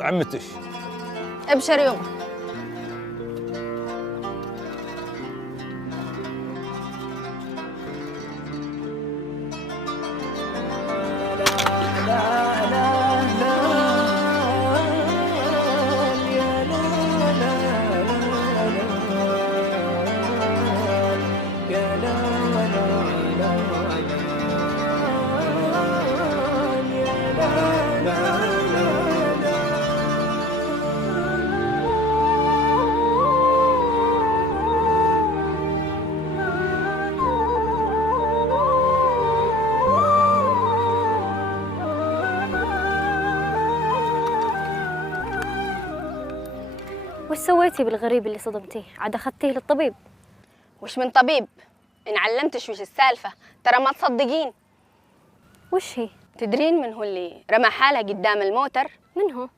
عمتش. ابشر يومه. وش سويتي بالغريب اللي صدمتيه؟ عاد أخذتيه للطبيب؟ وش من طبيب؟ إن علمتش وش السالفة، ترى ما تصدقين. وش هي؟ تدرين من هو اللي رمى حاله قدام الموتر؟ من هو؟